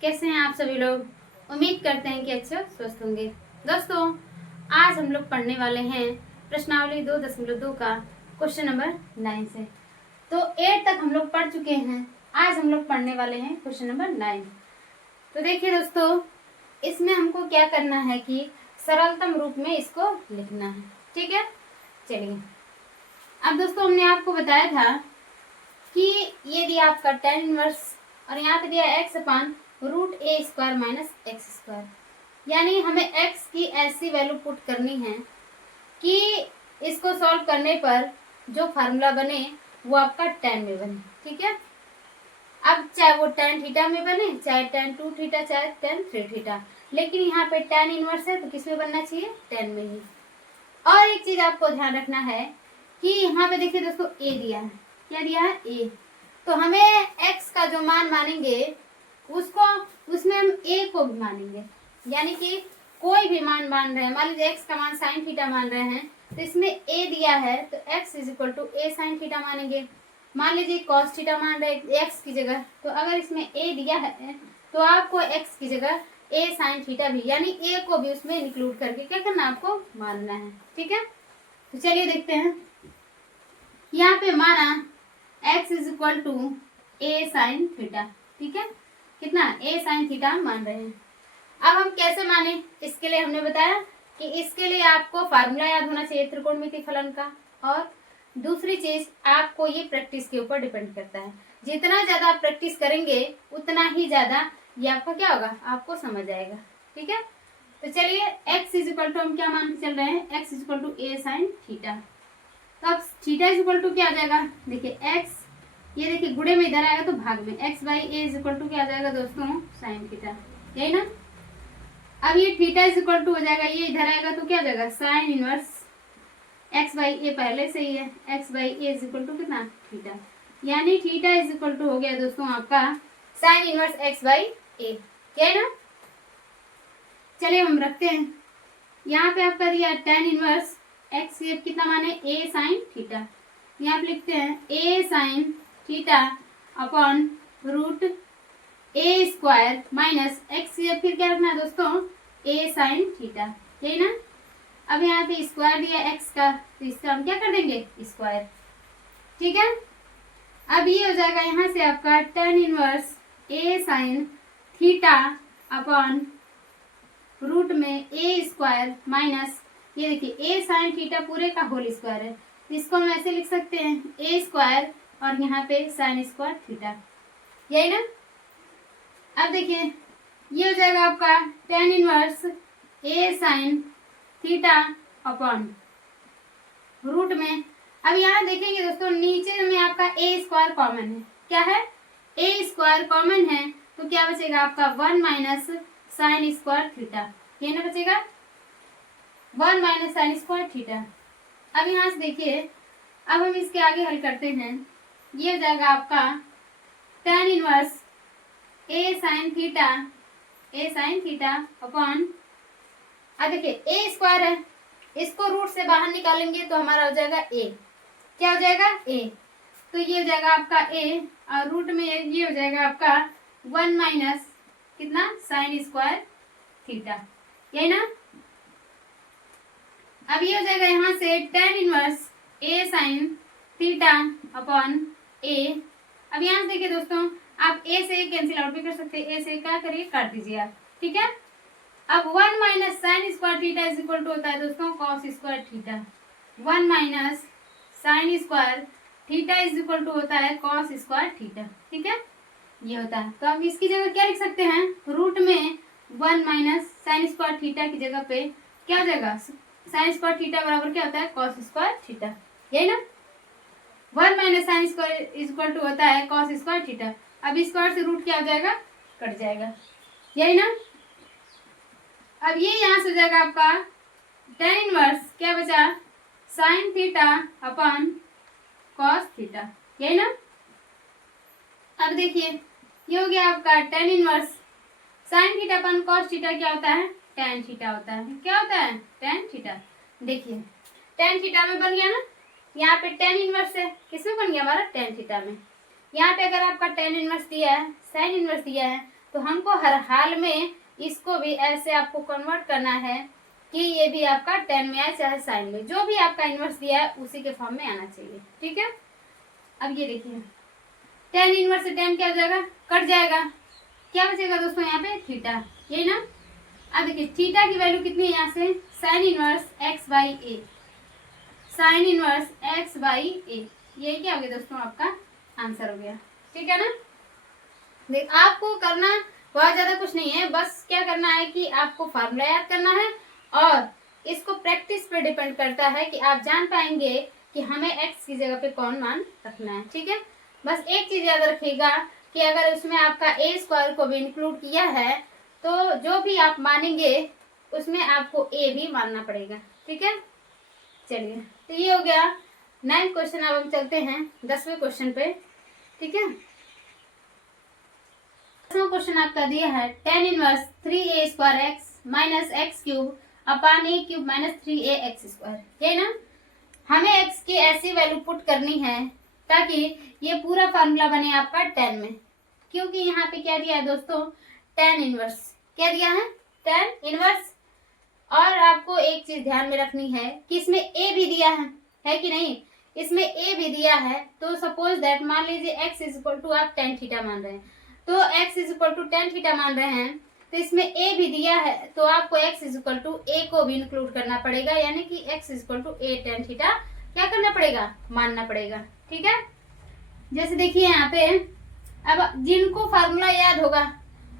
कैसे हैं आप सभी लोग। उम्मीद करते हैं कि अच्छे स्वस्थ होंगे। दोस्तों, आज हम लोग पढ़ने वाले हैं प्रश्नावली 2.2 का क्वेश्चन नंबर 9 से। तो 8 तक हम लोग पढ़ चुके हैं। आज हम लोग पढ़ने वाले हैं क्वेश्चन नंबर 9। तो देखिए दोस्तों, इसमें हमको क्या करना है कि सरलतम रूप में इसको लिखना है। ठीक है, चलिए। अब दोस्तों, हमने आपको बताया था कि ये दिया आपका tan इनवर्स और यहाँ पे दिया x/√a² माइनस x², यानी हमें x की ऐसी वैल्यू पुट करनी है कि इसको सॉल्व करने पर जो फार्मूला बने वो आपका tan में बने। ठीक है, अब चाहे वो tan थीटा में बने, चाहे tan 2 थीटा, चाहे tan 3 थीटा, लेकिन यहाँ पे tan इनवर्स है तो किस में बनना चाहिए? tan में ही। और एक चीज आपको ध्यान रखना है कि यहाँ पे देखिए दोस्तों, a दिया है। क्या दिया है? a। तो हमें x का जो मान मानेंगे उसको उसमें हम a को भी मानेंगे, यानी कि कोई भी मान मान रहे हैं। मान लीजिए x का मान sin थीटा मान रहे हैं तो इसमें a दिया है तो x a sin थीटा मानेंगे। मान लीजिए cos थीटा मान रहे हैं x की जगह, तो अगर इसमें a दिया है तो आपको x की जगह a sin थीटा भी, यानी a को भी उसमें इंक्लूड करके क्या करना, आपको मानना है। ठीक है, तो चलिए देखते हैं। यहाँ पे माना x a sin थीटा। ठीक है, कितना? a sin थीटा मान रहे हैं। अब हम कैसे माने, इसके लिए हमने बताया कि इसके लिए आपको फार्मूला याद होना चाहिए त्रिकोणमितीय फलन का, और दूसरी चीज आपको ये प्रैक्टिस के ऊपर डिपेंड करता है। जितना ज्यादा आप प्रैक्टिस करेंगे उतना ही ज्यादा ये आपका क्या होगा, आपको समझ आएगा। ठीक है, तो चलिए x हम क्या मान के चल रहे हैं? x a sin theta. तो अब थीटा क्या आ जाएगा? देखिए x, ये देखिए गुणे में इधर आएगा तो भाग में, x/a क्या आ जाएगा दोस्तों? साइन थीटा, यही ना। अब ये थीटा हो जाएगा, ये इधर आएगा तो क्या आ जाएगा? साइन इनवर्स x/a पहले से ही है, x/a कितना? थीटा, यानी थीटा हो गया दोस्तों आपका साइन इनवर्स x/a। क्या है ना। चलिए हम रखते हैं। यहाँ पे आपका दिया tan इनवर्स x कितना माने? a sin theta. यहाँ पे लिखते हैं a sin theta upon √a² minus x फिर क्या रखना है दोस्तों? a sin थीटा, यही ना। अब यहाँ पे स्क्वायर दिया x का, तो इसका हम क्या कर देंगे? स्क्वायर। ठीक है, अब ये हो जाएगा यहाँ से आपका tan inverse a sin theta upon root में a² माइनस, ये देखिए a sin थीटा पूरे का होल स्क्वायर है, तो इसको हम ऐसे लिख सकते हैं a² और यहाँ पे sin² थीटा, यही ना। अब देखिए ये हो जाएगा आपका tan inverse a sin theta upon root में। अब यहाँ देखेंगे दोस्तों, नीचे में आपका a² कॉमन है। क्या है? a² कॉमन है, तो क्या बचेगा आपका 1 माइनस sin² थीटा, ये ना बचेगा 1 माइनस sin² थीटा। अब यहाँ से देखिए, अब हम इसके आगे हल करते हैं। ये हो जाएगा आपका tan inverse a sin theta upon, अब देखिए a² है, इसको रूट से बाहर निकालेंगे तो हमारा हो जाएगा a। क्या हो जाएगा? a। तो ये हो जाएगा आपका a और रूट में ये हो जाएगा आपका 1 माइनस कितना? sin² थीटा, यही ना। अब ये हो जाएगा यहाँ से tan inverse a sin theta upon a। अब यहाँ से देखिए दोस्तों, आप a से कैंसिल आउट भी कर सकते हैं, a से क्या करिए, काट दीजिए आप। ठीक है, अब 1 माइनस sin² थीटा होता है दोस्तों cos² theta. 1 minus sin² theta होता है cos² थीटा। ठीक है, ये होता है। तो अब इसकी जगह क्या लिख सकते हैं? रूट में 1 माइनस sin² थीटा की जगह पे क्या हो जाएगा? sin² थीटा बराबर क्या होता है? cos² थीटा, यही ना। 1 माइनस sin² होता है cos² थीटा। अब स्क्वायर से रूट क्या हो जाएगा? कट जाएगा, यही ना। अब ये यहाँ से हो जाएगा आपका tan इनवर्स क्या बचा? sin theta upon cos theta, यही ना। अब देखिए ये हो गया आपका tan inverse sin theta upon cos theta क्या होता है? tan थीटा होता है। क्या होता है? tan theta. देखिए tan थीटा में बन गया ना, यहाँ पे tan इनवर्स है, किसमें बन गया हमारा? tan थीटा में। यहाँ पे अगर आपका tan इनवर्स दिया है, sin इनवर्स दिया है, तो हमको हर हाल में इसको भी ऐसे आपको कन्वर्ट करना है कि ये भी आपका टेन में आए चाहे साइन में, जो भी आपका इनवर्स दिया है उसी के फॉर्म में आना चाहिए। ठीक है, अब ये देखिए टेन इनवर्स से टेन क्या हो जाएगा, कट जाएगा, क्या बचेगा दोस्तों यहाँ पे थीटा, यही ना। अब देखिए थीटा की वैल्यू कितनी है यहाँ से, sine inverse x by a, sine inverse x by a, यही क्या हो गया दोस्तों आपका आंसर हो गया। ठीक है ना। देख आपको करना बहुत ज्यादा कुछ नहीं है, बस क्या करना है कि आपको फार्मूला याद करना है और इसको प्रैक्टिस पे डिपेंड करता है कि आप जान पाएंगे कि हमें x की जगह पे कौन मान रखना है। ठीक है, बस एक चीज याद रखिएगा कि अगर उसमें आपका a स्क्वायर को भी इंक्लूड किया है तो जो भी आप मानेंगे उसमें आपको a भी मानना पड़ेगा। ठीक है, चलिए तो ये हो गया 9th क्वेश्चन। अब हम चलते हैं 10वें क्वेश्चन पे। ठीक है, 10वां क्वेश्चन आपका दिया है tan inverse 3a square x minus x cube upon a cube minus 3a x square. ये ना हमें x की ऐसी वैल्यू पुट करनी है ताकि ये पूरा फार्मूला बने आपका 10 में, क्योंकि यहाँ पे क्या दिया है दोस्तों टेन इनवर्स, क्या दिया है टेन इनवर्स। और आपको एक चीज ध्यान में रखनी है कि इसमें a भी दिया है कि नहीं, इसमें a भी दिया है। तो सपोज दैट मान लीजिए x इज इक्वल टू आप टेन थीटा मान रहे हैं, तो x is equal to tan theta मान रहे हैं तो इसमें a भी दिया है, तो आपको x is equal to a को भी इंक्लूड करना पड़ेगा, यानी कि x is equal to a tan theta क्या करना पड़ेगा, मानना पड़ेगा। ठीक है, जैसे देखिए यहाँ पे अब जिनको फार्मूला याद होगा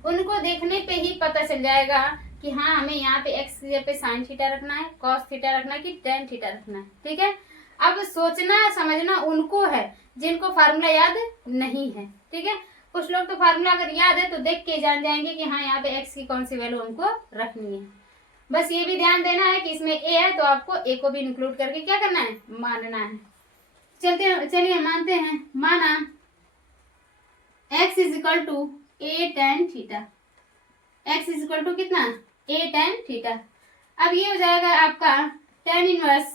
उनको देखने पे ही पता चल जाएगा कि हाँ हमें यहाँ पे x की जगह पे साइन थीटा रखना है, कॉस थीटा रखना है कि टेन थीटा रखना है। ठीक है, अब सोचना समझना उनको है जिनको फार्मूला याद नहीं है। ठीक है, कुछ लोग तो फार्मूला अगर याद है तो देख के जान जाएंगे कि हाँ यहाँ पे x की कौन सी वैल्यू हमको रखनी है। बस ये भी ध्यान देना है कि इसमें a है तो आपको a को भी इंक्लूड करके क्या करना है, मानना है। चलिए मानते हैं, माना x is equal to a tan theta, x is equal to कितना a टेन थीटा। अब ये हो जाएगा आपका टेन इनवर्स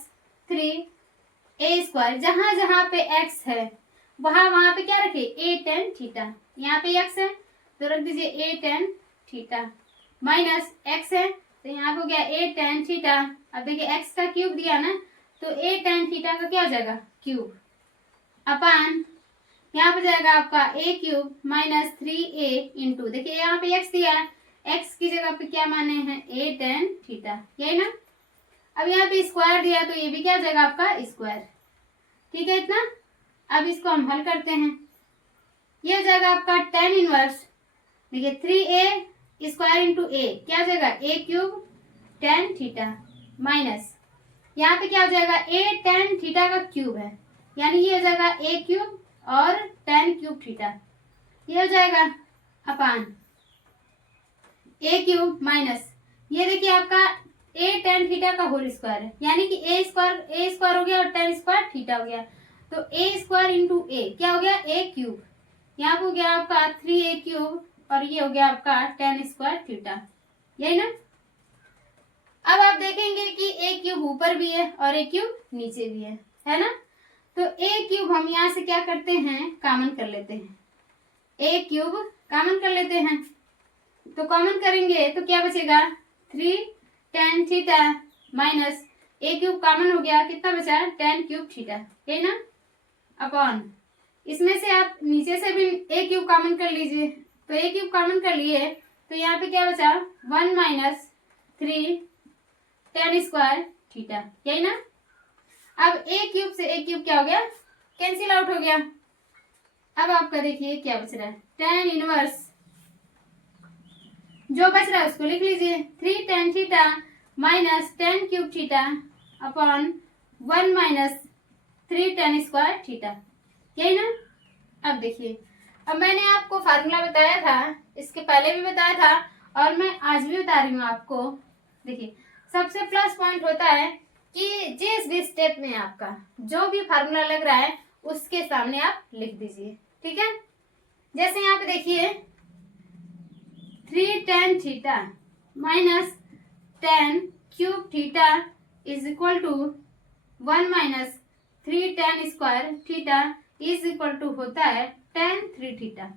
3a स्क्वायर, जहां जहां पे x है वहां पे क्या रखे a टेन थीटा, यहाँ पे x है तो रख दीजिए a tan theta, minus x है तो यहाँ पे हो गया a टेन थीटा। अब देखिए x का क्यूब दिया ना तो a टेन थीटा का क्या हो जाएगा क्यूब, अपान यहाँ पे जाएगा आपका a cube minus 3a into, देखिए यहाँ पे x दिया है, x की जगह पे क्या माने हैं a टेन थीटा, यही ना। अब यहाँ पे स्क्वायर दिया तो ये भी क्या हो जाएगा आपका स्क्वायर। ठीक है इतना, अब इसको हम हल करते हैं, ये हो जाएगा आपका टेन इनवर्स, देखिए 3a स्क्वायर इंटू a क्या हो जाएगा a cube ten theta, minus यहाँ पे क्या हो जाएगा a टेन थीटा का क्यूब है, यानी ये हो जाएगा a क्यूब और टेन क्यूब थीटा, ये हो जाएगा अपान a क्यूब माइनस ये देखिए आपका a टेन थीटा का होल स्क्वायर है, यानी कि a स्क्वायर हो गया और टेन स्क्वायर थीटा हो गया, तो a स्क्वायर इंटू a क्या हो गया a क्यूब, यहाँ पे हो गया आपका 3a क्यूब और ये हो गया आपका टेन स्क्वायर थीटा, यही ना। अब आप देखेंगे कि a क्यूब ऊपर भी है और a क्यूब नीचे भी है ना। तो a क्यूब हम यहाँ से क्या करते हैं कॉमन कर लेते हैं, a क्यूब कॉमन कर लेते हैं, तो कॉमन करेंगे तो क्या बचेगा 3 tan theta minus a cube common हो गया, कितना बचा टेन क्यूब थीटा, यही ना, अपॉन इसमें से आप नीचे से भी a क्यूब कॉमन कर लीजिए, तो a क्यूब कॉमन कर लिए तो यहाँ पे क्या बचा 1 माइनस 3 टेन स्क्वायर थीटा, यही ना। अब a क्यूब से a क्यूब क्या हो गया कैंसिल आउट हो गया। अब आपका देखिए क्या बच रहा है टेन इनवर्स, जो बच रहा है उसको लिख लीजिए 3 tan theta minus tan cube theta upon 1 minus 3 tan square theta, यही ना। अब देखिए अब मैंने आपको फार्मूला बताया था, इसके पहले भी बताया था और मैं आज भी बता रही हूँ आपको। देखिए सबसे प्लस पॉइंट होता है कि जिस भी स्टेप में आपका जो भी फार्मूला लग रहा है उसके सामने आप लिख दीजिए। ठीक है, जैसे यहाँ पे देखिए 3 tan theta minus tan cube theta is equal to 1 minus 3 tan square theta is equal to होता है टेन 3 थीटा।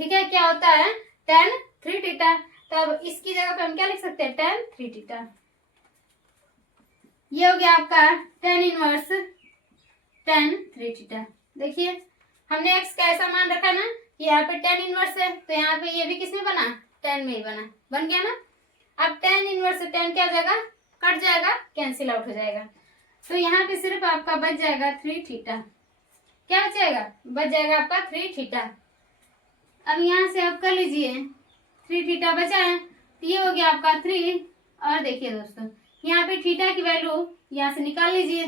ठीक है, क्या होता है tan 3 थीटा। तो अब इसकी जगह पे हम क्या लिख सकते हैं, tan 3 थीटा। ये हो गया आपका tan इनवर्स tan 3 थीटा। देखिए हमने x का ऐसा मान रखा ना कि यहाँ पे tan इनवर्स है, तो यहाँ पे ये भी किसमें बना, tan में ही बना, बन गया ना। अब tan इनवर्स से tan क्या हो जाएगा, कट जाएगा, कैंसिल आउट हो जाएगा। तो यहाँ पे सिर्फ आपका बच जाएगा 3 थीटा। क्या बच जाएगा, बच जाएगा आपका 3 थीटा। अब यहाँ से आप कर लीजिए 3 थीटा बचा है, तो ये हो गया आपका 3। और देखिए दोस्तों यहाँ पे थीटा की वैल्यू यहाँ से निकाल लीजिए,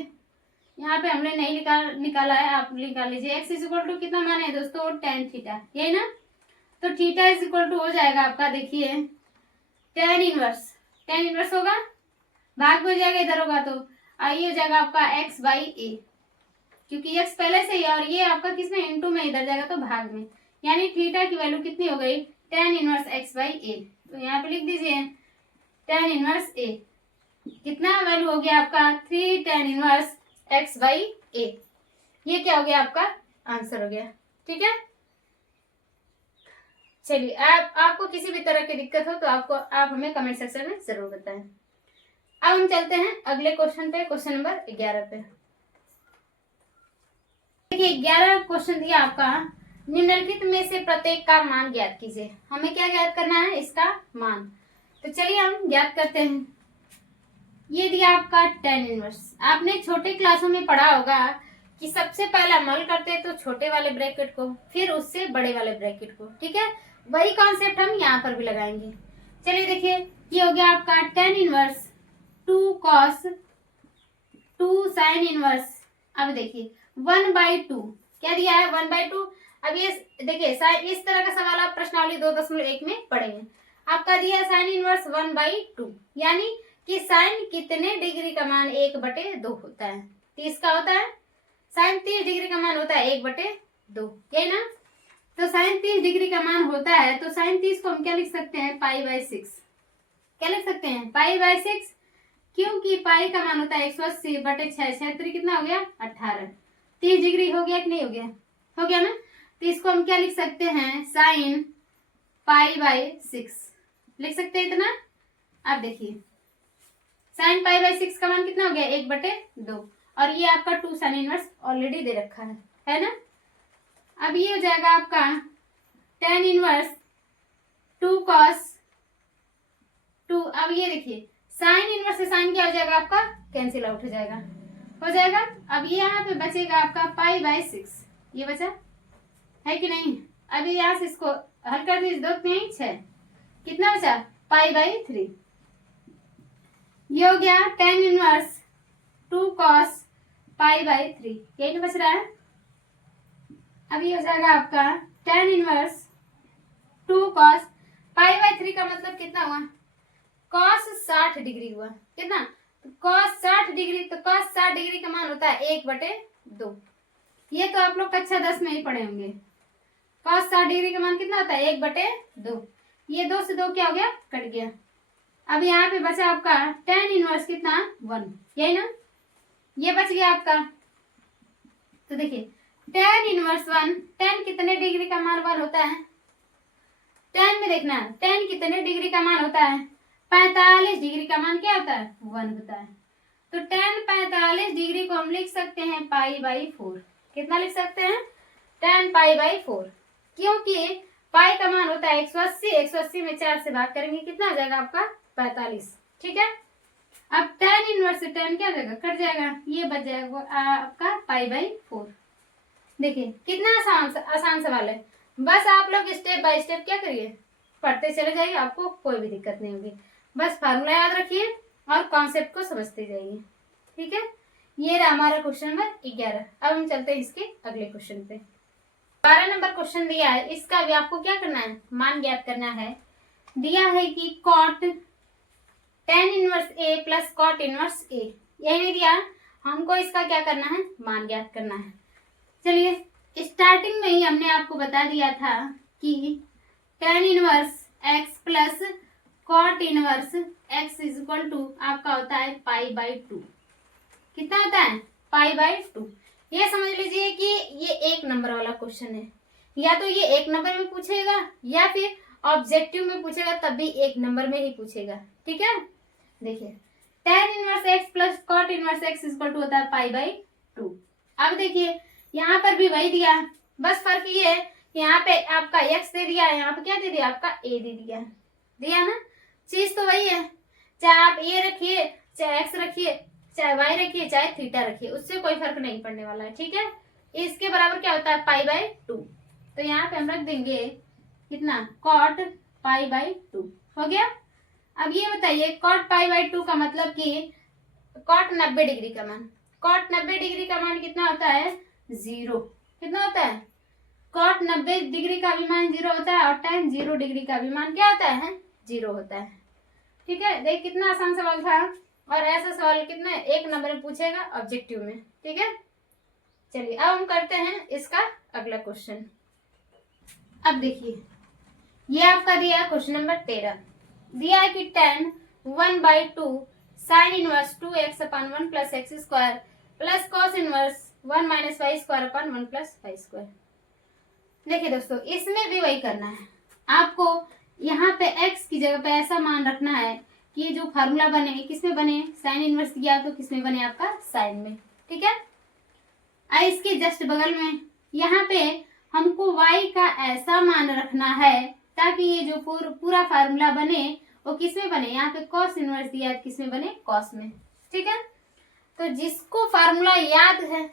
यहाँ पे हमने नहीं निकाला है, आप निकाल लीजिए। x इज इक्वल टू कितना माने दोस्तों, tan थीटा, यही ना। तो थीटा इज इक्वल टू हो जाएगा आपका, देखिए tan इनवर्स होगा, भाग हो जाएगा इधर होगा, तो ये हो जाएगा आपका x/a, क्योंकि x पहले से ही और ये आपका किसमें इनटू में इधर जाएगा तो भाग में, यानी थीटा की वैल्यू कितनी हो गई, tan इनवर्स x/a। तो यहाँ पे लिख दीजिए tan इनवर्स a, कितना वैल्यू हो गया आपका 3 tan इनवर्स x/a। ये क्या हो गया आपका आंसर हो गया। ठीक है, चलिए आपको किसी भी तरह की दिक्कत हो तो आप हमें कमेंट सेक्शन में जरूर बताएं। अब हम चलते हैं अगले क्वेश्चन पे, क्वेश्चन नंबर 11 पे। देखिए 11 क्वेश्चन दिया आपका, निम्नलिखित में से प्रत्येक का मान ज्ञात कीजिए। हमें क्या ज्ञात करना है, इसका मान। तो चलिए हम ज्ञात करते हैं। ये दिया आपका tan इनवर्स। आपने छोटे क्लासों में पढ़ा होगा कि सबसे पहला मल करते हैं तो छोटे वाले ब्रैकेट को, फिर उससे बड़े वाले ब्रैकेट को। ठीक है, वही कॉन्सेप्ट हम यहाँ पर भी लगाएंगे। चलिए देखिए ये हो गया आपका tan inverse 2 cos 2 sin inverse. अब देखिए 1/2 क्या दिया है, 1/2। अब ये देखिए इस तरह का सवाल आप प्रश्नावली 2.1 में पढ़ेंगे। आपका दिया है sin इनवर्स 1/2, यानी कि साइन कितने डिग्री का मान 1/2 होता है, 30 का होता है। साइन 30 डिग्री का मान होता है 1/2, यही ना। तो साइन 30 डिग्री का मान होता है, तो साइन 30 को हम क्या लिख सकते हैं, π/6। क्या लिख सकते हैं, π/6, क्योंकि पाई का मान होता है 180/6, 6 कितना हो गया 18। 30 डिग्री हो गया कि नहीं हो गया, हो गया ना। तो इसको हम क्या लिख सकते हैं, साइन π/6 लिख सकते हैं इतना। अब देखिए साइन π/6 का मान कितना हो गया, 1/2, और ये आपका 2 साइन इनवर्स ऑलरेडी दे रखा है ना। अब ये हो जाएगा आपका tan इनवर्स 2 cos 2। अब ये देखिए साइन इनवर्स से साइन क्या हो जाएगा आपका, कैंसिल आउट हो जाएगा। अब ये यहाँ पे बचेगा आपका π/6, ये बचा है कि नहीं। अभी यहाँ से इसको हल कर दीजिए, 2 3 6, कितना बचा π/3। ये हो गया tan इनवर्स 2 cos π/3, यही तो बच रहा है। अब ये हो जाएगा आपका tan इनवर्स 2 cos π/3 का मतलब कितना हुआ, cos 60 डिग्री हुआ, कितना, cos 60 डिग्री। तो cos 60 डिग्री का मान होता है 1/2। ये तो आप लोग कक्षा 10 में ही पढ़े होंगे। cos 60 डिग्री का मान कितना होता है, 1/2। ये 2 से 2 क्या हो गया, कट गया। अब यहाँ पे बचा आपका tan इनवर्स कितना, 1, यही ना, ये बच गया आपका। तो देखिए tan इनवर्स 1, tan कितने डिग्री का मान 1 होता है, tan में देखना है tan कितने डिग्री का मान होता है, 45 डिग्री का मान क्या होता है, 1 होता है। तो tan 45 डिग्री को हम लिख सकते हैं π/4। कितना लिख सकते हैं, tan π/4, क्योंकि पाई का मान होता है 180, 180 में 4 से भाग करेंगे कितना हो जाएगा आपका 45। ठीक है, अब tan इनवर्स से tan क्या हो जाएगा, कट जाएगा, ये बच जाएगा आपका π/4। देखिए कितना आसान सवाल है। बस आप लोग स्टेप बाय स्टेप क्या करिए, पढ़ते चले जाइए, आपको कोई भी दिक्कत नहीं होगी। बस फार्मूला याद रखिए और कॉन्सेप्ट को समझते जाइए। ठीक है, ये रहा हमारा क्वेश्चन नंबर 11। अब हम चलते हैं इसके अगले क्वेश्चन पे। 12 नंबर क्वेश्चन दिया है, इसका भी आपको क्या करना है, मान ज्ञात करना है। दिया है कि cot tan inverse a plus cot inverse a, यही दिया, हमको इसका क्या करना है, मान ज्ञात करना है। चलिए स्टार्टिंग में ही हमने आपको बता दिया था कि tan inverse x plus cot inverse x is equal to आपका होता है π/2। कितना होता है, π/2। ये समझ लीजिए कि ये 1 नंबर वाला क्वेश्चन है। या तो ये 1 नंबर में पूछेगा या फिर ऑब्जेक्टिव में पूछेगा, तब भी 1 नंबर में ही पूछेगा। ठीक है, देखिए tan inverse x plus cot inverse x equal to होता है π/2। अब देखिए यहाँ पर भी वही दिया है, बस फर्क ये है यहाँ पे आपका x दे दिया है, यहाँ पे क्या दे दिया आपका a दे दिया ना, चीज तो वही है, चाहे आप a रखिए, चाहे x रखिए, चाहे y रखिए, चाहे थीटा रखिए, उससे कोई फर्क नहीं पड़ने वाला है। ठीक है, इसके बराबर क्या होता है π/2, तो यहाँ पे हम रख देंगे कितना cot π/2 हो गया। अब ये बताइए cot π/2 का मतलब कि cot 90 डिग्री का मान, cot 90 डिग्री का मान कितना होता है 0, कितना होता है cot 90 डिग्री का भी मान 0 होता है और tan 0 डिग्री का भी मान क्या होता है 0 होता है। ठीक है, देख कितना आसान सवाल था, और ऐसा सवाल कितने 1 नंबर में पूछेगा ऑब्जेक्टिव में। ठीक है, चलिए अब हम करते हैं इसका अगला क्वेश्चन। अब देखिए ये आपका दिया है क्वेश्चन नंबर 13, दिया है कि tan 1/2 sin inverse 2x/1 plus x square plus cos inverse 1 minus y square upon 1 plus y square. देखिए दोस्तों इसमें भी वही करना है, आपको यहाँ पे x की जगह पे ऐसा मान रखना है कि जो फार्मूला बने किसमें बने, साइन इनवर्स दिया तो किसमें बने आपका साइन में। ठीक है, इसके जस्ट बगल में यहाँ पे हमको y का ऐसा मान रखना है ताकि ये जो पूरा फार्मूला बने वो किसमें बने, यहाँ पे cos इनवर्स दिया है किसमें बने cos में। ठीक है, तो जिसको फार्मूला याद है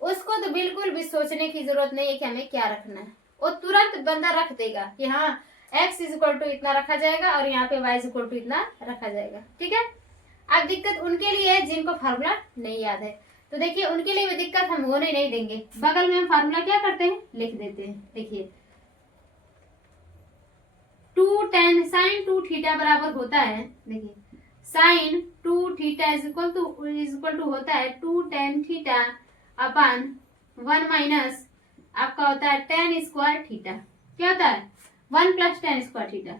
उसको तो बिल्कुल भी सोचने की जरूरत नहीं है कि हमें क्या रखना है, वो तुरंत बंदा रख देगा कि हाँ x इक्वल टू इतना रखा जाएगा और यहाँ पे y इक्वल टू इतना रखा जाएगा। ठीक है, अब दिक्कत उनके लिए है जिनको फार्मूला नहीं याद है, तो देखिए उनके लिए भी दिक्कत हम होने नहीं देंगे, बगल में हम फार्मूला क्या करते हैं लिख देते हैं। देखिए 2 tan sin 2 थीटा बराबर होता है, देखिए sin 2 theta is equal to होता है 2 tan थीटा अपन 1 माइनस आपका होता है tan स्क्वायर थीटा, क्या होता है 1 प्लस tan स्क्वायर थीटा।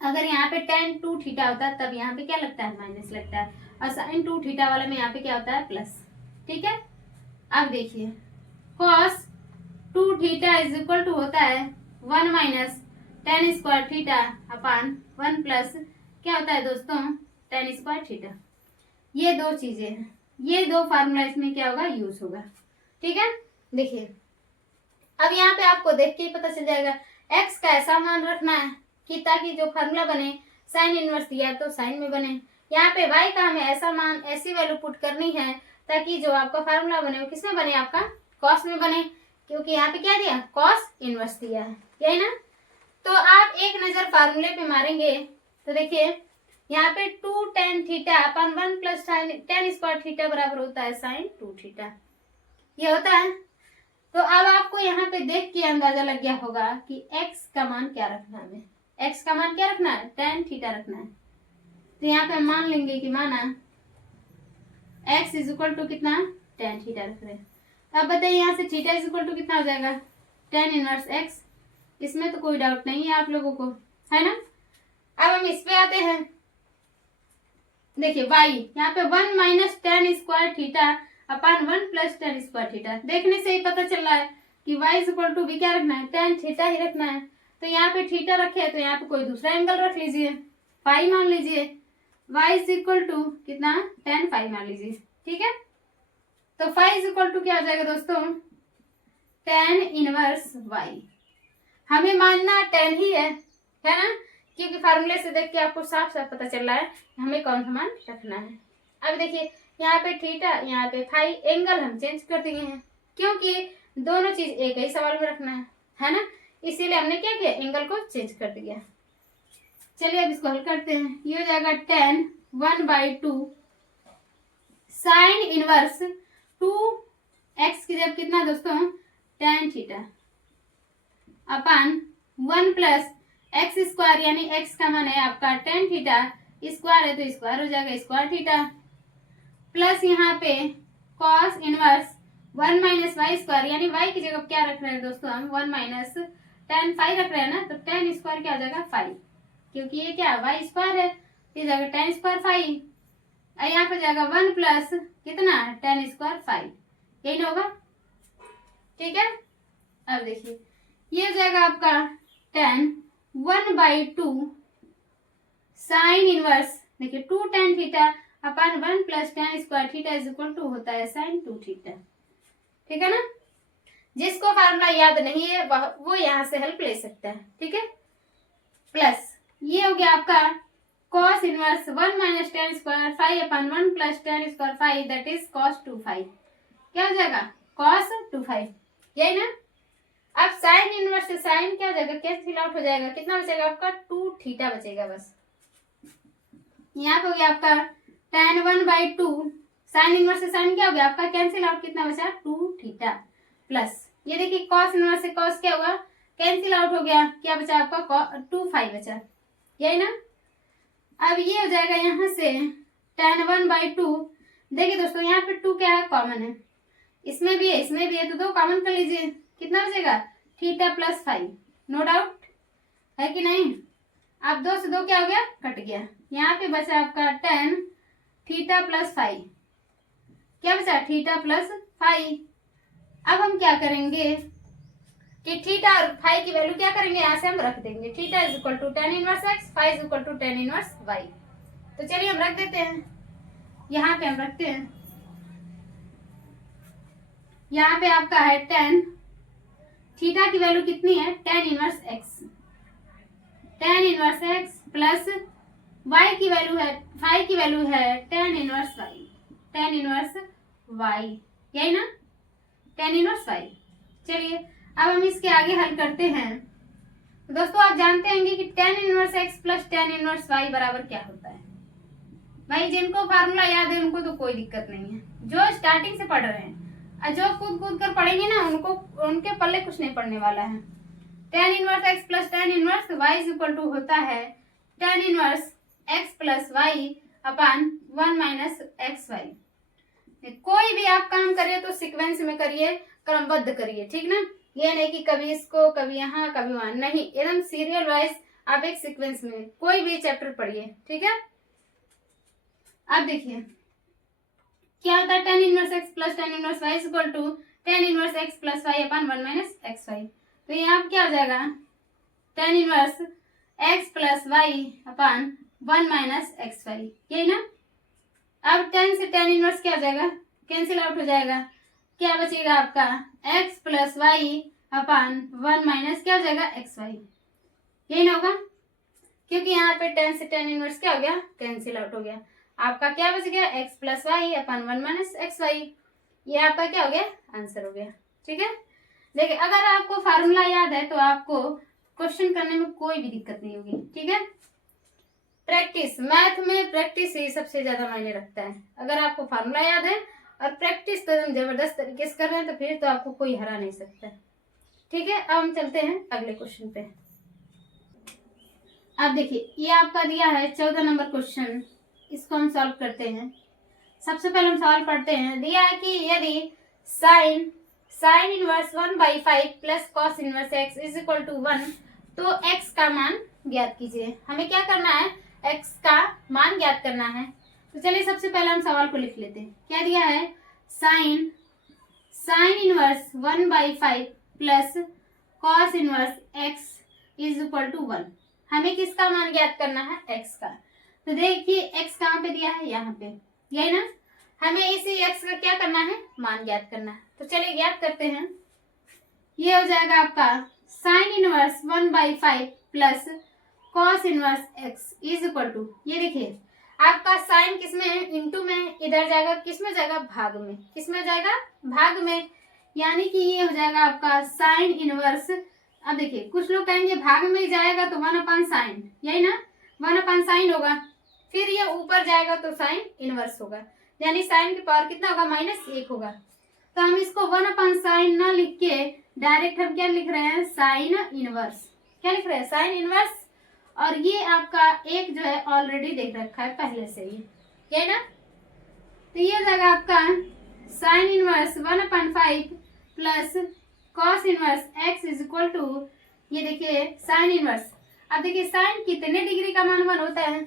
अगर यहाँ पे tan 2 थीटा होता है तब यहाँ पे क्या लगता है माइनस लगता है, और sin 2 थीटा वाला में यहाँ पे क्या होता है प्लस। ठीक है, अब देखिए cos 2 theta is equal to होता है 1 minus tan square theta upon 1 plus क्या होता है दोस्तों tan स्क्वायर थीटा। ये दो चीजें हैं, ये दो फार्मूला इसमें क्या होगा यूज होगा। ठीक है, देखिए अब यहाँ पे आपको देख के ही पता चल जाएगा x का ऐसा मान रखना है कि ताकि जो फार्मूला बने साइन इनवर्स दिया तो साइन में बने, यहाँ पे y का हमें ऐसा मान ऐसी वैल्यू पुट करनी है ताकि जो आपका फार्मूला बने वो किसमें बने आपका कॉस में बने, क्योंकि यहाँ पे क्या दिया कॉस इनवर्स दिया है, यही ना। तो आप एक नजर फार्मूले पे मारेंगे तो देखिए यहाँ पे 2 tan theta upon 1 plus tan square theta बराबर होता है sin 2 थीटा, ये होता है। तो अब आपको यहाँ पे देख के अंदाजा लग गया होगा कि x का मान क्या रखना है, हमें x का मान क्या रखना है tan थीटा रखना है। तो यहाँ पे हम मान लेंगे कि माना x इज इक्वल टू कितना tan थीटा रख रहे हैं। अब बताइए यहाँ से थीटा इज इक्वल टू कितना हो जाएगा tan इनवर्स x, इसमें तो कोई डाउट नहीं है आप लोगों को, है ना। अब हम इस पे आते हैं, देखिए y यहाँ पे 1 minus tan square theta upon 1 plus tan square theta, देखने से ही पता चल रहा है कि y इज इक्वल टू भी क्या रखना है tan थीटा ही रखना है। तो यहाँ पे थीटा रखे तो यहाँ पे कोई दूसरा एंगल रख लीजिए, फाई मान लीजिए, y इज इक्वल टू कितना tan फाई मान लीजिए। ठीक है, तो फाई इज इक्वल टू क्या हो जाएगा दोस्तों tan इनवर्स y, हमें मानना tan ही है ना, क्योंकि फार्मूले से देख के आपको साफ साफ पता चल रहा है हमें कौन सा मान रखना है। अब देखिए यहाँ पे थीटा यहाँ पे फाई, एंगल हम चेंज कर दिए हैं क्योंकि दोनों चीज एक ही सवाल में रखना है ना, इसीलिए हमने क्या किया एंगल को चेंज कर दिया। चलिए अब इसको हल करते हैं, ये हो जाएगा tan 1/2 साइन इनवर्स 2x की जब कितना दोस्तों tan theta upon 1 plus x square यानी x का मान है आपका tan थीटा, स्क्वायर है तो स्क्वायर हो जाएगा स्क्वायर थीटा, प्लस यहाँ पे cos inverse 1 minus y square यानी y की जगह क्या रख रहे हैं दोस्तों हम 1 माइनस tan फाई रख रहे हैं ना, तो tan स्क्वायर क्या हो जाएगा फाई, क्योंकि ये क्या y स्क्वायर है तो जाएगा tan स्क्वायर फाई, और यहाँ पे जाएगा 1 प्लस कितना tan स्क्वायर फाई, यही ना होगा। ठीक है, अब देखिए ये हो जाएगा आपका tan 1/2 साइन इनवर्स, देखिए 2 tan theta upon 1 + tan square theta is equal to होता है sin 2 थीटा। ठीक है ना, जिसको फार्मूला याद नहीं है वो यहाँ से हेल्प ले सकता है। ठीक है, प्लस ये हो गया आपका cos inverse 1 - tan square 5/1 + tan square 5 that is cos 2 क्या हो जाएगा cos 2 यही ना। अब साइन इनवर्स से साइन क्या हो जाएगा, कैंसिल आउट हो जाएगा, कितना बचेगा आपका 2 थीटा बचेगा बस। यहाँ पे हो गया आपका tan 1/2 साइन इनवर्स से साइन क्या हो गया आपका कैंसिल आउट, कितना बचा 2 थीटा प्लस ये देखिए cos इनवर्स से cos क्या हुआ कैंसिल आउट हो गया, क्या बचा आपका 2 बचा, यही ना। अब ये हो जाएगा यहाँ से tan 1/2, देखिए दोस्तों यहाँ पे 2 क्या है कॉमन है, इसमें भी है इसमें भी है तो 2 कॉमन कर लीजिए, कितना बचेगा थीटा प्लस 5, नो डाउट है कि नहीं। अब 2 से 2 क्या हो गया कट गया, यहाँ पे बचा आपका tan थीटा प्लस 5, क्या बचा थीटा प्लस 5। अब हम क्या करेंगे कि थीटा और 5 की वैल्यू क्या करेंगे यहाँ से हम रख देंगे, theta is equal to tan inverse x, 5 is equal to tan inverse y। तो चलिए हम रख देते हैं, यहाँ पे हम रखते हैं, यहाँ पे आपका है tan थीटा की वैल्यू कितनी है tan inverse x, tan inverse x plus y की वैल्यू है 5 की वैल्यू है tan inverse y, tan inverse y यही ना tan इनवर्स y। चलिए अब हम इसके आगे हल करते हैं। तो दोस्तों आप जानते होंगे कि tan inverse x plus tan inverse y बराबर क्या होता है। भाई जिनको फार्मूला याद है उनको तो कोई दिक्कत नहीं है, जो स्टार्टिंग से पढ़ रहे हैं और जो कूद कूद कर पढ़ेंगे ना उनको उनके पल्ले कुछ नहीं पढ़ने वाला है। tan inverse x plus tan inverse y is equal to होता है tan inverse x plus y upon 1 - xy। कोई भी आप काम करिए तो सीक्वेंस में करिए, क्रमबद्ध करिए, ठीक ना, ये नहीं कि कभी इसको कभी यहाँ कभी वहां, नहीं, एकदम सीरियल वाइज आप एक सीक्वेंस में कोई भी चैप्टर पढ़िए। ठीक है, अब देखिए क्या होता है tan inverse x plus tan inverse y is equal to tan inverse x plus y upon 1 - xy। तो यहाँ क्या हो जाएगा tan inverse x plus y upon 1 - xy, यही ना। अब tan से tan इनवर्स क्या हो जाएगा कैंसिल आउट हो जाएगा, क्या बचेगा आपका x प्लस y अपान 1 - क्या हो जाएगा xy, यही ना होगा, क्योंकि यहाँ पे tan से tan इनवर्स क्या हो गया कैंसिल आउट हो गया, आपका क्या बच गया x plus y upon 1 - xy, ये आपका क्या हो गया आंसर हो गया। ठीक है, देखिए अगर आपको फार्मूला याद है तो आपको क्वेश्चन करने में कोई भी दिक्कत नहीं होगी। ठीक है, प्रैक्टिस, मैथ में प्रैक्टिस ही सबसे ज्यादा मायने रखता है। अगर आपको फार्मूला याद है और प्रैक्टिस तो हम जबरदस्त तरीके से कर रहे हैं तो फिर तो आपको कोई हरा नहीं सकता। ठीक है, अब हम चलते हैं अगले क्वेश्चन पे। अब देखिए ये आपका दिया है 14 नंबर क्वेश्चन, इसको हम सॉल्व करते हैं। सबसे पहले हम सवाल पढ़ते हैं, दिया है कि यदि sine inverse 1/5 plus cos inverse x is equal to 1 तो x का मान ज्ञात कीजिए। हमें क्या करना है x का मान ज्ञात करना है। तो चलिए सबसे पहले हम सवाल को लिख लेते हैं। क्या दिया है sine inverse 1/5 plus cos inverse x is equal to 1। हमें किसका मान ज्ञात करना है x का। तो देखिए x कहाँ पे दिया है यहाँ पे, यही ना, हमें इसी x का क्या करना है मान ज्ञात करना है। तो चलिए ज्ञात करते हैं, ये हो जाएगा आपका sine inverse 1/5 plus cos inverse x is equal to, ये देखिए आपका साइन किसमें है इंटू में, इधर जाएगा किसमें जाएगा भाग में, किसमें जाएगा भाग में, यानी कि ये हो जाएगा आपका साइन इनवर्स। अब देखिए कुछ लोग कहेंगे भाग में जाएगा तो 1/sin, यही ना 1/sin होगा, फिर ये ऊपर जाएगा तो साइन इनवर्स होगा, यानी साइन की पावर कितना होगा -1 होगा। तो हम इसको 1/sin ना लिख के डायरेक्ट हम क्या लिख रहे हैं साइन इनवर्स, क्या लिख रहे हैं साइन इनवर्स। और ये आपका एक जो है ऑलरेडी देख रखा है पहले से ही, यही ना। तो ये हो जाएगा आपका sine inverse 1/5 plus cos inverse x is equal to, ये देखिए साइन इनवर्स। अब देखिए साइन कितने डिग्री का मान 1 होता है,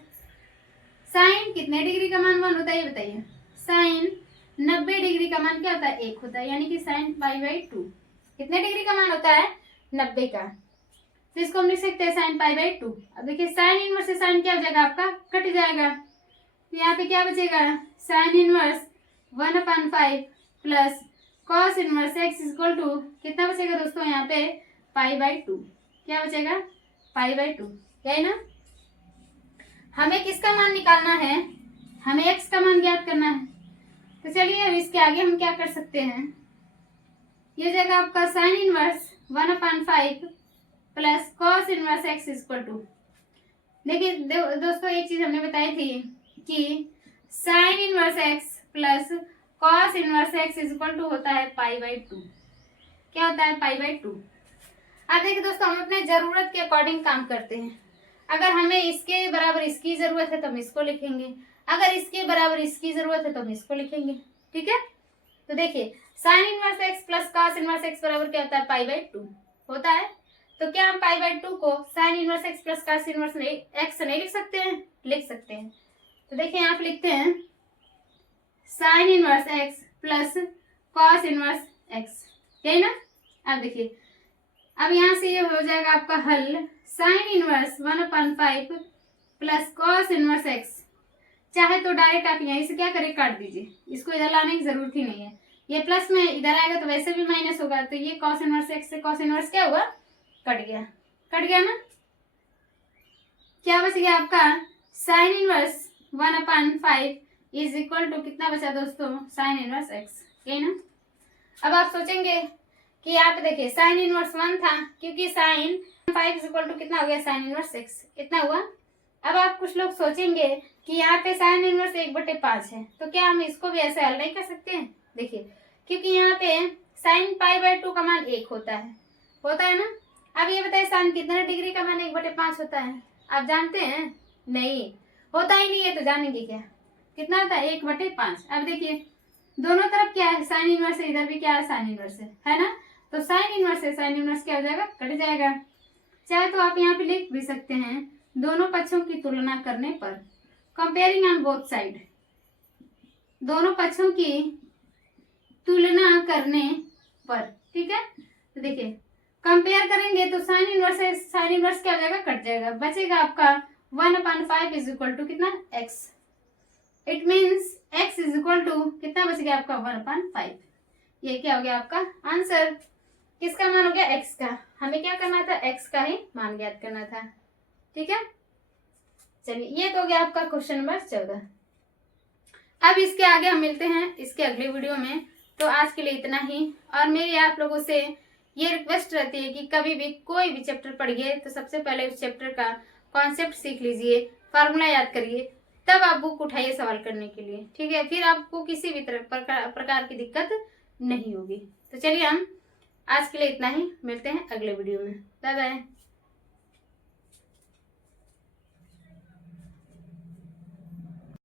साइन कितने डिग्री का मान 1 होता है ये बताइए। साइन 90 डिग्री का मान क्या होता है 1 होता है, यानी कि साइन π/2। कितने डिग्री का मान होता है? 90 का। तो इसको हम लिख सकते हैं sin π/2। अब देखिए sin इनवर्स से sin क्या हो जाएगा आपका? कट जाएगा। तो यहाँ पे क्या बचेगा? sin inverse 1/5 plus cos inverse x equal to कितना बचेगा दोस्तों यहाँ पे? π/2। क्या बचेगा? π/2। क्या है ना? हमें किसका मान निकालना है? हमें x का मान ज्ञात करना है। तो चलिए इसके आगे हम क्या कर सकते हैं, ये जाएगा आपका sin inverse 1/5 plus cos inverse x equal to, देखिए दोस्तों एक चीज हमने बताई थी कि sin inverse x plus cos inverse x equal to होता है π/2। क्या होता है? π/2। अब देखिए दोस्तों हम अपने जरूरत के अकॉर्डिंग काम करते हैं। अगर हमें इसके बराबर इसकी जरूरत है तो हम इसको लिखेंगे, अगर इसके बराबर इसकी जरूरत है तो हम इसको लिखेंगे। ठीक है, तो देखिए sin inverse x plus cos inverse x बराबर क्या होता है? π/2 होता है। तो क्या हम π/2 को sin inverse x plus cos inverse x नहीं लिख सकते हैं? लिख सकते हैं। तो देखिए यहाँ पे लिखते हैं sin inverse x plus cos inverse x, यही ना? अब देखिए अब यहाँ से ये हो जाएगा आपका हल sin inverse 1/5 plus cos inverse x। चाहे तो डायरेक्ट आप यहीं से क्या करें? काट दीजिए, इसको इधर लाने की जरूरत ही नहीं है। ये प्लस में इधर आएगा तो वैसे भी माइनस होगा, तो ये cos इनवर्स x से cos इनवर्स क्या हुआ? कट गया। कट गया ना? क्या बच गया आपका? sin inverse 1/5 is equal to कितना बचा दोस्तों? sin इनवर्स x, यही ना? अब आप सोचेंगे कि यहाँ पे देखिए sin इनवर्स 1 था, क्योंकि sin 5 इज इक्वल टू कितना हो गया? sin इनवर्स x, इतना हुआ। अब आप कुछ लोग सोचेंगे कि यहाँ पे sin इनवर्स 1/5 है, तो क्या हम इसको भी ऐसे हल नहीं कर सकते हैं? देखिए क्योंकि यहाँ पे sin π/2 का मान 1 होता है ना? अब ये बताइए sin कितना डिग्री का मान 1/5 होता है? आप जानते हैं? नहीं, होता ही नहीं है, तो जानेंगे क्या? कितना होता है? 1/5। अब देखिए दोनों तरफ क्या है? sin इनवर्स है, इधर भी क्या है? sin इनवर्स है ना? तो sin इनवर्स है, sin इनवर्स क्या हो जाएगा? कट जाएगा। चाहे तो आप यहाँ पे लिख भी सकते हैं दोनों पक्षों की तुलना करने पर, कंपेयरिंग ऑन बोथ साइड, दोनों पक्षों की तुलना करने पर। ठीक है, तो देखिए कंपेयर करेंगे तो sin इनवर्स है, sin इनवर्स क्या हो जाएगा? कट जाएगा। बचेगा आपका 1/5 इज इक्वल टू कितना? x। It means x is equal to कितना बच गया आपका? 1/5। ये क्या हो गया आपका आंसर? किसका मान हो गया? x का। हमें क्या करना था? x का ही मान ज्ञात करना था। ठीक है, चलिए ये तो हो गया आपका क्वेश्चन नंबर 14। अब इसके आगे हम मिलते हैं इसके अगले वीडियो में। तो आज के लिए इतना ही, और मेरी आप लोगों से ये रिक्वेस्ट रहती है कि कभी भी कोई भी चैप्टर पढ़िए तो सबसे पहले उस चैप्टर का कॉन्सेप्ट सीख लीजिए, फार्मूला याद करिए, तब आप बुक उठाइए सवाल करने के लिए। ठीक है, फिर आपको किसी भी प्रकार की दिक्कत नहीं होगी। तो चलिए हम आज के लिए इतना ही, मिलते हैं अगले वीडियो में। Bye bye.